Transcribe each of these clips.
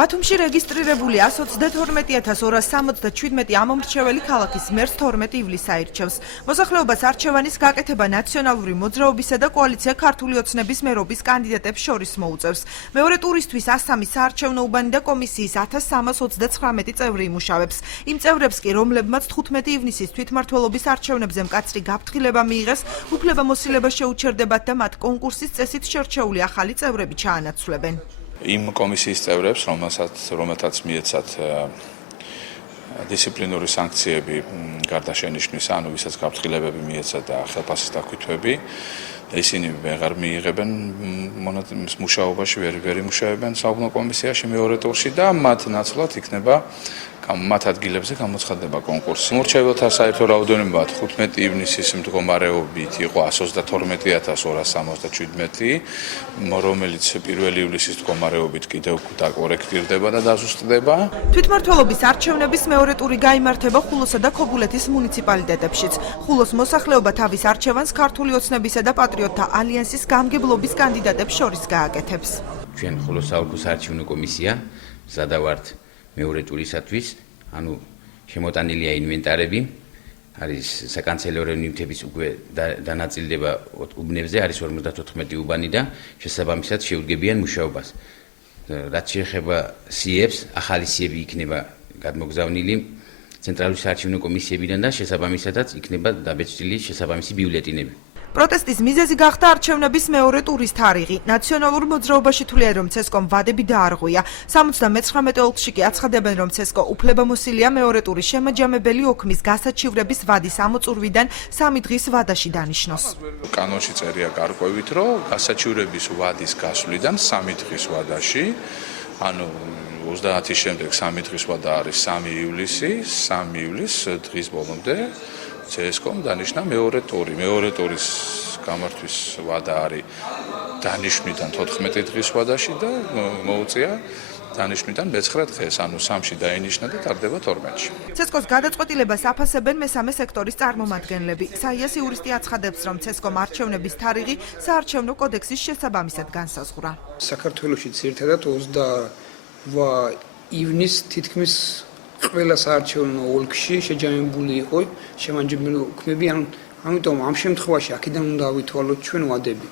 ბათუმში რეგისტრირებული 132,267 ამომრჩეველი ქალაქის მერს 12 ივლისს აირჩევს. მოსახლეობას არჩევანის გაკეთება ნაციონალური მოძრაობისა და კოალიცია ქართული ოცნების მერობის კანდიდატებს შორის მოუწევს. მეორე ტურისთვის ასამი საარჩევნო უბანი და კომისიის 1329 წევრი იმუშავებს. იმ წევრებს კი, რომლებმაც 15 ივნისის თვითმმართველობის არჩევნებზე მკაცრი გაფრთხილება მიიღეს, უფლებამოსილება შეუჩერდებათ და მათ კონკურსის წესით შერჩეული ახალი წევრები ჩაანაცვლებენ. იმ კომისიის წევრებს, რომელთაც მიეცათ დისციპლინური სანქციები გარდა შენიშვნის, ანუ ვისაც გაფრთხილებები მიეცათ და ხელფასის დაკვითვები, ისინი ვეღარ მიიღებენ მუშაობაში, ვერ იმუშავებენ საუბნო კომისიაში მეორე ტურში და მათ ნაცვლად იქნება მათ ადგილებზე გამოცხადდება კონკურსი. მორჩეველთა საერთო რაოდენობა 15 ივნისის მდგომარეობით იყო 112,267, რომელიც 1 ივლისის მდგომარეობით კიდევ დაკორექტირდება და დაზუსტდება. თვითმმართველობის არჩევნების მეორე ტური გაიმართება ხულოსა და ქობულეთის მუნიციპალიტეტებშიც. ხულოს მოსახლეობა თავის არჩევანს ქართული ოცნებისა და პატრიოტთა ალიანსის გამგებლობის კანდიდატებს შორის გააკეთებს. ჩვენ ხულოს საოლქო საარჩევნო კომისია ზადავართ მეორე ტურისათვის, ანუ შემოტანილია ინვენტარები, არის საკანცელერო ნივთების უკვე დანაწილდება უბნებზე, არის 54 უბანი და შესაბამისად შეუდგებიან მუშაობას. რაც შეეხება სიებს, ახალი სიები იქნება გადმოგზავნილი ცენტრალური საარჩევნო კომისიებიდან და შესაბამისადაც იქნება დაბეჭდილი შესაბამისი ბიულეტინები. პროტესტის მიზეზი გახდა არჩევნების მეორე ტურის თარიღი. ნაციონალურ მოძრაობაში თვლიან, რომ ცესკომ ვადები დაარღვია. 79 ოლქში კი აცხადებენ, რომ ცესკო უფლებამოსილია მეორე ტურის შემაჯამებელი ოქმის გასაჩივრების ვადის ამოწურვიდან 3 დღის ვადაში დანიშნოს. კანონში წერია გარკვევით, რომ გასაჩივრების ვადის გასვლიდან 3 დღის ვადაში, ანუ 30-ის შემდეგ 3 დღის ვადა არის 3 ივლისი, 3 ივლისს დღის ბოლომდე ცესკომ დანიშნა მეორე ტური. მეორე ტურის გამართვის ვადა არის დანიშვნიდან 14 დღის ვადაში და მოუწია დანიშვნიდან მე-9 დღეს, ანუ 3-ში დაინიშნა და ტარდება 12-ში. ცესკოს გადაწყვეტილებას აფასებენ მესამე სექტორის წარმომადგენლები. საიას იურისტი აცხადებს, რომ ცესკომ არჩევნების თარიღი საარჩევნო კოდექსის შესაბამისად განსაზღვრა. საქართველოში ძირითადად 28 ივნისს თითქმის ყველა საარჩევნო ოლქში შეჯამებული იყო შემაჯამებელი ოქმები, ამიტომ ამ შემთხვევაში აქედან უნდა ავითვალოთ ჩვენ ვადები.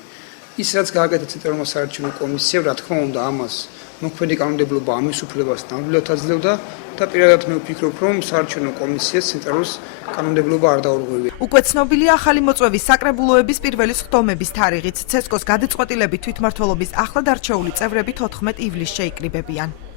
ის რაც გააკეთა ცენტრალურმა საარჩევნო კომისიამ, რა თქმა უნდა, ამას მოქმედი კანონმდებლობა ამის უფლებას ნამდვილად აძლევდა და პირადად მე ვფიქრობ, რომ საარჩევნო კომისიას ცენტრალურ კანონმდებლობა არ დაურღვევია. უკვე ცნობილია ახალი მოწვევის საკრებულოების პირველი სხდომების თარიღიც. ცესკოს გადაწყვეტილებით თვითმმართველობის ახლად არჩეული წევრები 14 ივლისს შეიკრიბებიან.